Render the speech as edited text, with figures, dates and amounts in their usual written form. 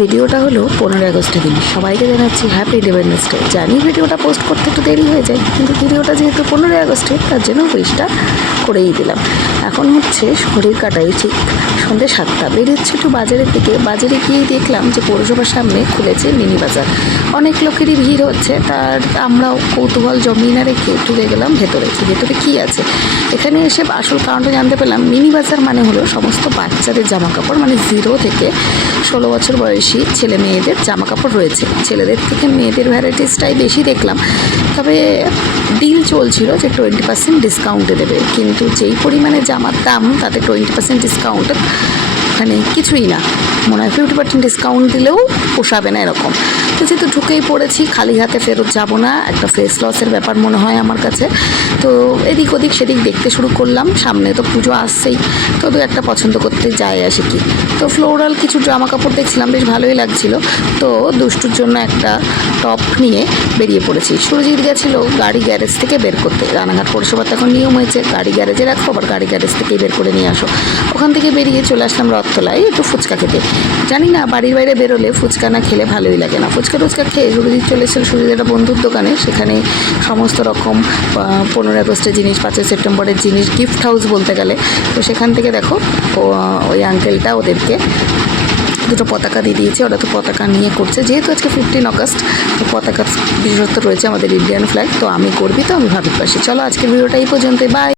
ভিডিওটা হলো 15 আগস্টের দিন। সবাইকে জানাচ্ছি হ্যাপি ইন্ডিপেন্ডেন্স ডে। জানি ভিডিওটা পোস্ট করতে একটু দেরি হয়ে যায়, কিন্তু ভিডিওটা যেহেতু 15 আগস্টে, তার জন্য উইশটা করেই দিলাম। এখন হচ্ছে ঘড়ির কাটাই ঠিক সন্ধ্যে 7টা। বেরিয়েছি একটু বাজারের দিকে। বাজারে গিয়েই দেখলাম যে পৌরসভার সামনে খুলেছে মিনি বাজার। অনেক লোকেরই ভিড় হচ্ছে, তার আমরাও কৌতূহল জমিয়ে না রেখে ঢুকে গেলাম ভেতরে। ভেতরে কী আছে এখানে এসে আসল কারণটা জানতে পেলাম। মিনি বাজার মানে হলো সমস্ত বাচ্চাদের জামা কাপড়, মানে 0 থেকে 16 বছর বয়সী ছেলে মেয়েদের জামা কাপড় রয়েছে। ছেলেদের থেকে মেয়েদের ভ্যারাইটিসটাই বেশি দেখলাম, তবে ডিল চলছিল যে 20% ডিসকাউন্টে দেবে, কিন্তু যেই পরিমাণে জামার দাম তাতে 20% ডিসকাউন্ট ওখানে কিছুই না। মনে হয় 50% ডিসকাউন্ট দিলেও পোষাবে না এরকম। তো যেহেতু ঢুকেই পড়েছি, খালি হাতে ফেরত যাব না, একটা ফেস লসের ব্যাপার মনে হয় আমার কাছে। তো এদিক ওদিক সেদিক দেখতে শুরু করলাম। সামনে তো পুজো আসছেই, তো দু একটা পছন্দ করতে যায় আসে কি। তো ফ্লোরাল কিছু জামা কাপড় দেখছিলাম, বেশ ভালোই লাগছিল। তো দুষ্টুর জন্য একটা টপ নিয়ে বেরিয়ে পড়েছি। সুরজিৎ গেছিলো গাড়ি গ্যারেজ থেকে বের করতে। রানাঘাট পৌরসভার তখন নিয়ম হয়েছে গাড়ি গ্যারেজে রাখো, আবার গাড়ি গ্যারেজ থেকেই বের করে নিয়ে আসো। ওখান থেকে বেরিয়ে চলে আসলাম রথতলায় একটু ফুচকা খেতে। জানি না বাড়ির বাইরে বেরোলে ফুচকা না খেলে ভালোই লাগে না। ফুচকা টুচকা খেয়ে সুরজিৎ চলে এসেছিল সুরজিৎ একটা বন্ধুর দোকানে। সেখানে সমস্ত রকম 15 আগস্টের জিনিস, 5ই সেপ্টেম্বরের জিনিস, গিফট হাউস বলতে গেলে। তো সেখান থেকে দেখো ওই আঙ্কেলটা ওদেরকে দুটো পতাকা দিয়ে দিয়েছে। ওরা তো পতাকা নিয়ে করছে, যেহেতু আজকে 15 আগস্ট, তো পতাকার বিশেষত্ব রয়েছে আমাদের ইন্ডিয়ান ফ্ল্যাগ। তো আমি গর্বিত, আমি ভারতবাসী। চলো আজকের ভিডিওটা এই পর্যন্তই, বাই।